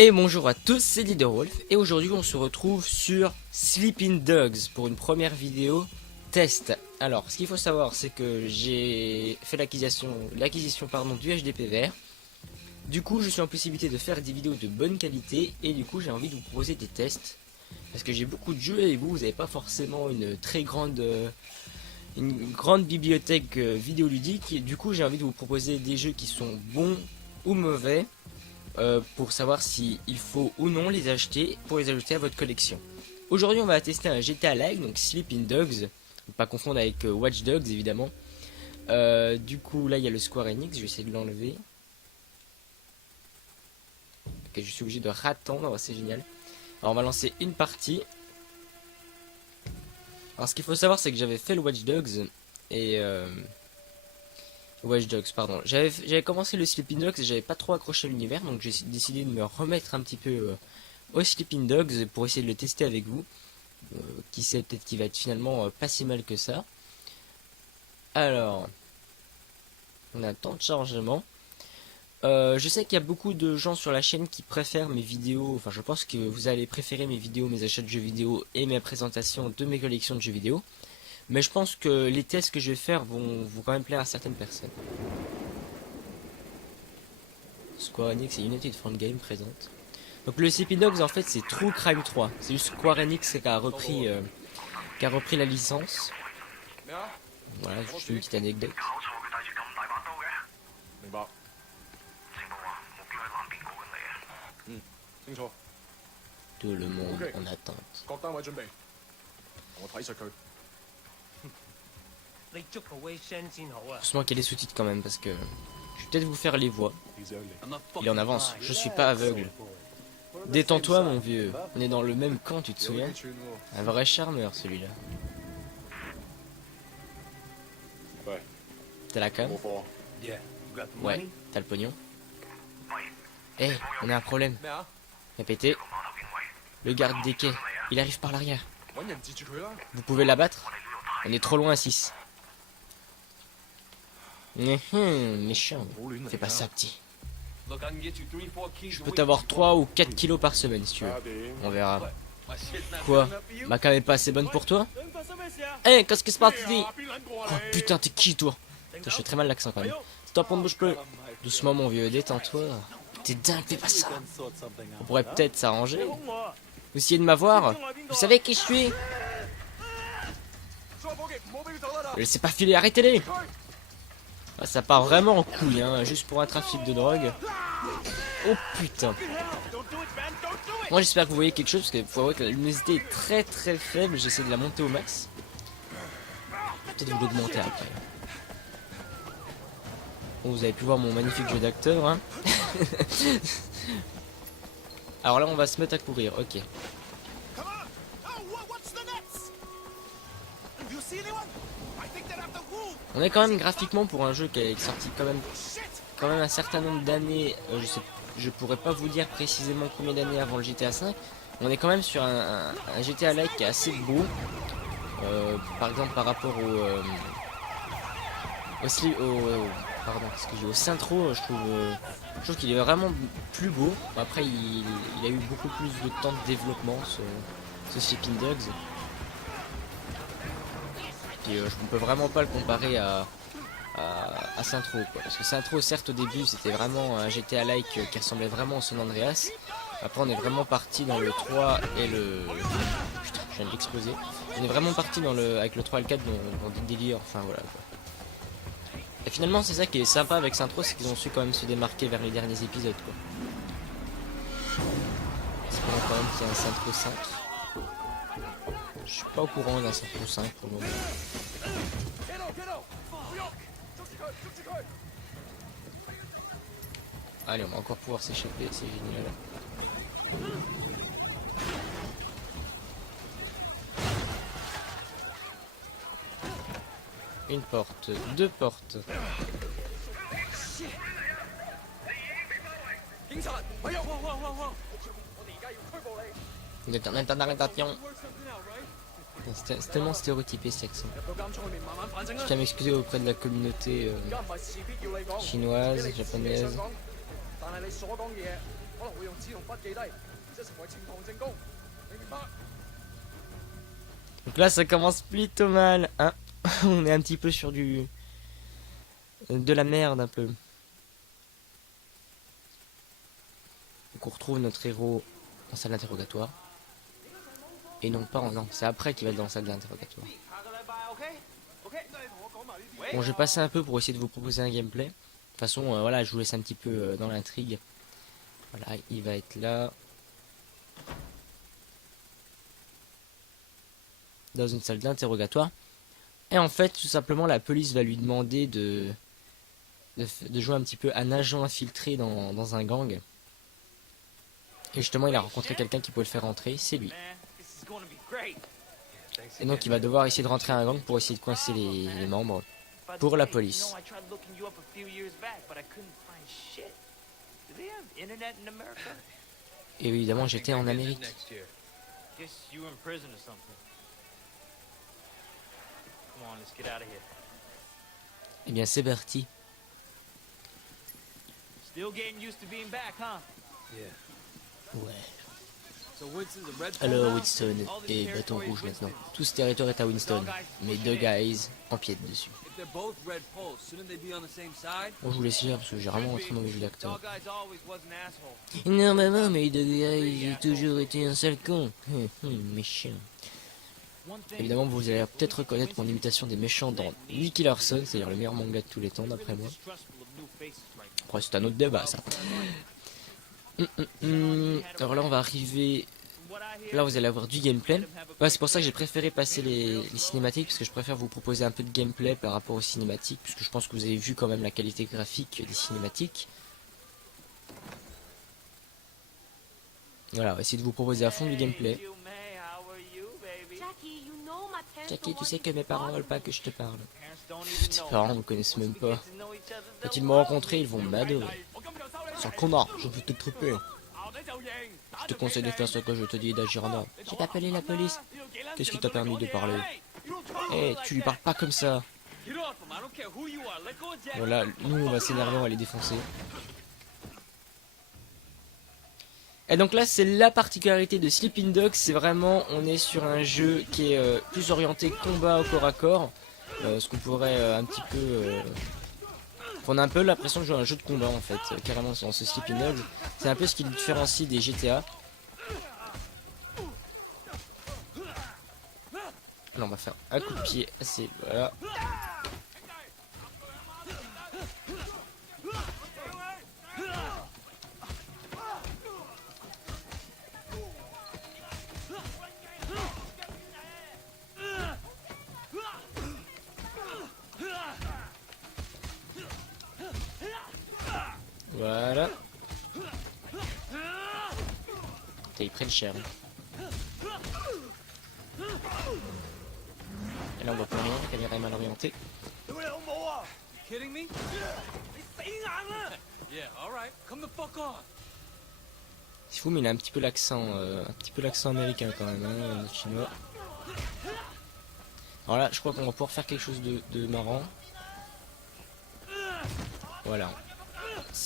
Et bonjour à tous, c'est Leaderwolf et aujourd'hui on se retrouve sur Sleeping Dogs pour une première vidéo test. Alors ce qu'il faut savoir c'est que j'ai fait l'acquisition du HDP vert. Du coup je suis en possibilité de faire des vidéos de bonne qualité et du coup j'ai envie de vous proposer des tests. Parce que j'ai beaucoup de jeux et vous n'avez pas forcément une très grande bibliothèque vidéoludique. Et du coup j'ai envie de vous proposer des jeux qui sont bons ou mauvais. Pour savoir s'il faut ou non les acheter pour les ajouter à votre collection. Aujourd'hui on va tester un GTA-like, donc Sleeping Dogs, pas confondre avec Watch Dogs évidemment. Du coup là il y a le Square Enix, je vais essayer de l'enlever. Ok, je suis obligé de rattendre, c'est génial. Alors on va lancer une partie. Alors ce qu'il faut savoir c'est que j'avais fait le Watch Dogs et... Watch Dogs, pardon. J'avais commencé le Sleeping Dogs et j'avais pas trop accroché à l'univers, donc j'ai décidé de me remettre un petit peu au Sleeping Dogs pour essayer de le tester avec vous. Qui sait, peut-être qu'il va être finalement pas si mal que ça. Alors, on a un temps de chargement. Je sais qu'il y a beaucoup de gens sur la chaîne qui préfèrent mes vidéos, enfin je pense que vous allez préférer mes vidéos, mes achats de jeux vidéo et mes présentations de mes collections de jeux vidéo. Mais je pense que les tests que je vais faire vont quand même plaire à certaines personnes. Square Enix et United Front Game présente. Donc le Sleeping Dogs en fait c'est True Crime 3. C'est juste Square Enix qui a repris la licence. Voilà, juste une petite anecdote. Tout le monde en attente. Heureusement qu'il y a les sous-titres quand même parce que je vais peut-être vous faire les voix. Il est en avance, je suis pas aveugle. Détends-toi mon vieux, on est dans le même camp, tu te souviens? Un vrai charmeur celui-là. T'as la cam? Ouais, t'as le pognon. Eh, on a un problème. Répétez. Le garde des quais, il arrive par l'arrière. Vous pouvez l'abattre? On est trop loin à 6. Méchant. Fais pas ça, petit. Je peux t'avoir 3 ou 4 kilos par semaine si tu veux. On verra. Quoi? Ma cam est pas assez bonne pour toi? Eh, qu'est-ce qui se passe ici? Quoi, putain, t'es qui toi? Putain, je fais très mal l'accent quand même. Stop, on ne bouge plus. Doucement, mon vieux, détends-toi. T'es dingue, fais pas ça. On pourrait peut-être s'arranger. Vous essayez de m'avoir? Vous savez qui je suis? Laissez pas filer, arrêtez-les! Ah, ça part vraiment en couille, hein, juste pour un trafic de drogue. Oh putain! Moi j'espère que vous voyez quelque chose, parce qu'il faut voir que la luminosité est très très faible, j'essaie de la monter au max. Peut-être vous l'augmenter après. Bon, vous avez pu voir mon magnifique jeu d'acteur, hein. Alors là on va se mettre à courir, ok. On est quand même graphiquement pour un jeu qui est sorti quand même un certain nombre d'années. Je pourrais pas vous dire précisément combien d'années avant le GTA V. On est quand même sur un GTA like qui est assez beau. Par exemple par rapport au Syntro, je trouve qu'il est vraiment plus beau. Après il a eu beaucoup plus de temps de développement ce Sleeping Dogs. Et je ne peux vraiment pas le comparer à Syntro, quoi. Parce que Syntro, certes au début c'était vraiment un GTA-like qui ressemblait vraiment au San Andreas. Après on est vraiment parti dans le 3 et le... Putain, je viens de l'exploser. On est vraiment parti avec le 3 et le 4 dans des délires, enfin voilà quoi. Et finalement c'est ça qui est sympa avec Syntro, c'est qu'ils ont su quand même se démarquer vers les derniers épisodes, quoi. J'espère quand même qu'il y a un Syntro 5. Je suis pas au courant d'un Syntro 5 pour le moment. Allez, on va encore pouvoir s'échapper, c'est génial. Une porte, deux portes. Vous êtes en état d'arrestation. C'est tellement stéréotypé cet accent. Je tiens à m'excuser auprès de la communauté chinoise, japonaise. Donc là, ça commence plutôt mal, hein. On est un petit peu sur de la merde, un peu. Donc on retrouve notre héros en salle d'interrogatoire. Et non pas en... Non, c'est après qu'il va être dans la salle d'interrogatoire. Bon, je vais passer un peu pour essayer de vous proposer un gameplay. De toute façon, voilà, je vous laisse un petit peu dans l'intrigue. Voilà, il va être là. Dans une salle d'interrogatoire. Et en fait, tout simplement, la police va lui demander de jouer un petit peu un agent infiltré dans un gang. Et justement, il a rencontré quelqu'un qui pouvait le faire rentrer, c'est lui. Et donc, il va devoir essayer de rentrer à un gang pour essayer de coincer les membres pour la police. Et évidemment, j'étais en Amérique. Eh bien, c'est parti. Ouais. Alors Winston et Bâton Rouge maintenant. Tout ce territoire est à Winston. Mais deux guys empiètent dessus. Bon, je vous laisse dire parce que j'ai vraiment un très mauvais jeu d'acteur. Non maman, mais deux guys, j'ai toujours été un sale con. Méchant. Évidemment, vous allez peut-être reconnaître mon imitation des méchants dans Nicky Larson, c'est-à-dire le meilleur manga de tous les temps d'après moi. Après, c'est un autre débat ça. Alors là on va arriver. Là vous allez avoir du gameplay. Ouais, c'est pour ça que j'ai préféré passer les cinématiques, parce que je préfère vous proposer un peu de gameplay par rapport aux cinématiques, puisque je pense que vous avez vu quand même la qualité graphique des cinématiques. Voilà, on va essayer de vous proposer à fond du gameplay. Jackie, tu sais que mes parents veulent pas que je te parle. Tes parents me connaissent même pas. Quand ils m'ont rencontré, ils vont m'adorer. Sans connard, je veux te tromper. Je te conseille de faire ce que je te dis d'agir en ordre. J'ai appelé la police. Qu'est-ce qui t'a permis de parler? Eh, tu lui parles pas comme ça. Voilà, nous on va s'énerver, on va les défoncer. Et donc là c'est la particularité de Sleeping Dogs, c'est vraiment, on est sur un jeu qui est plus orienté combat au corps à corps. Ce qu'on pourrait un petit peu... on a un peu l'impression de jouer à un jeu de combat en fait, carrément dans ce Sleeping Dogs. C'est un peu ce qui le différencie des GTA. Alors on va faire un coup de pied, assez, voilà. Voilà. Ils prennent cher. Et là on voit plus rien, la caméra est mal orientée. C'est fou mais il a un petit peu l'accent américain quand même, hein, chinois. Alors là je crois qu'on va pouvoir faire quelque chose de marrant. Voilà.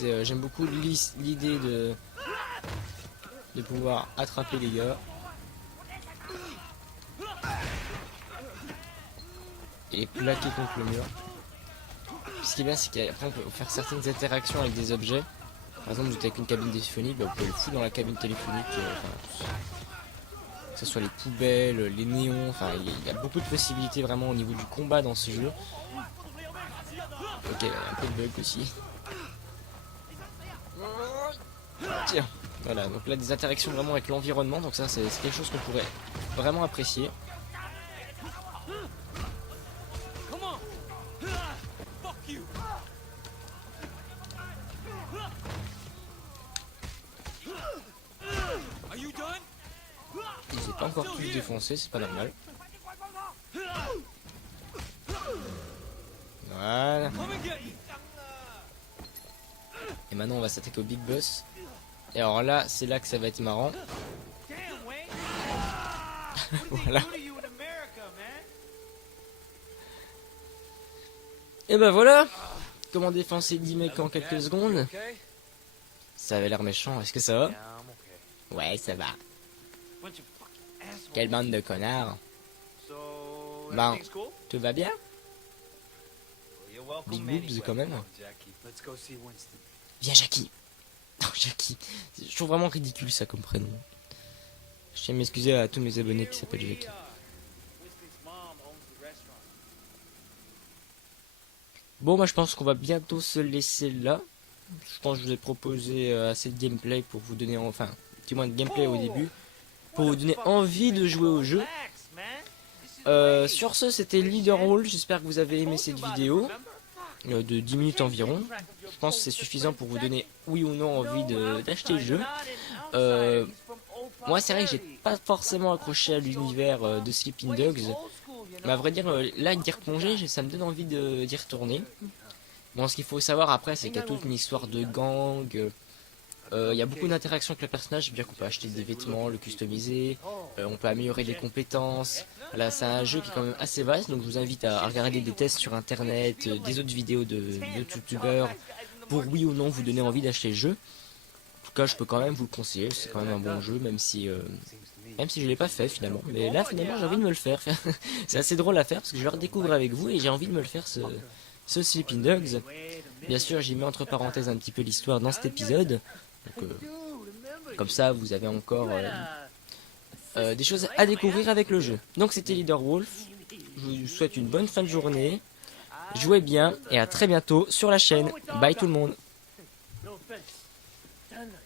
J'aime beaucoup l'idée de pouvoir attraper les gars. Et plaquer contre le mur. Ce qui est bien, c'est qu'après on peut faire certaines interactions avec des objets. Par exemple, vous êtes avec une cabine téléphonique, bah, vous pouvez le foutre dans la cabine téléphonique. Que ce soit les poubelles, les néons, enfin il y a beaucoup de possibilités vraiment au niveau du combat dans ce jeu. Ok, un peu de bug aussi. Tiens, voilà, donc là des interactions vraiment avec l'environnement, donc ça c'est quelque chose qu'on pourrait vraiment apprécier. Ils n'ont pas encore tous défoncé, c'est pas normal. Voilà. Et maintenant on va s'attaquer au Big Boss. Et alors là, c'est là que ça va être marrant. Voilà. Et ben voilà. Comment défoncer 10 mecs en quelques secondes. Ça avait l'air méchant, est-ce que ça va? Ouais, ça va. Quelle bande de connards. Bon, tout va bien? Big boobs quand même. Viens Jackie. Non, Jackie. Je trouve vraiment ridicule ça comme prénom. Je tiens à m'excuser à tous mes abonnés qui s'appellent Jackie. Bon, moi je pense qu'on va bientôt se laisser là. Je pense que je vous ai proposé assez de gameplay pour vous donner, enfin, un petit moins de gameplay au début, pour vous donner envie de jouer au jeu. Sur ce, c'était Leader Role. J'espère que vous avez aimé cette vidéo de 10 minutes environ. Je pense que c'est suffisant pour vous donner oui ou non envie d'acheter le jeu. Moi, c'est vrai que j'ai pas forcément accroché à l'univers de Sleeping Dogs. Mais à vrai dire, là, d'y replonger, ça me donne envie d'y retourner. Bon, ce qu'il faut savoir après, c'est qu'il y a toute une histoire de gang. Il y a beaucoup d'interactions avec le personnage, bien qu'on peut acheter des vêtements, le customiser, on peut améliorer les compétences. Voilà, c'est un jeu qui est quand même assez vaste, donc je vous invite à regarder des tests sur internet, des autres vidéos de youtubeurs, pour oui ou non vous donner envie d'acheter le jeu. En tout cas, je peux quand même vous le conseiller, c'est quand même un bon jeu, même si je l'ai pas fait finalement. Mais là, finalement, j'ai envie de me le faire. C'est assez drôle à faire, parce que je le redécouvre avec vous, et j'ai envie de me le faire, ce Sleeping Dogs. Bien sûr, j'ai mis entre parenthèses un petit peu l'histoire dans cet épisode. Donc, comme ça, vous avez encore des choses à découvrir avec le jeu. Donc, c'était Leader Wolf. Je vous souhaite une bonne fin de journée. Jouez bien et à très bientôt sur la chaîne. Bye tout le monde.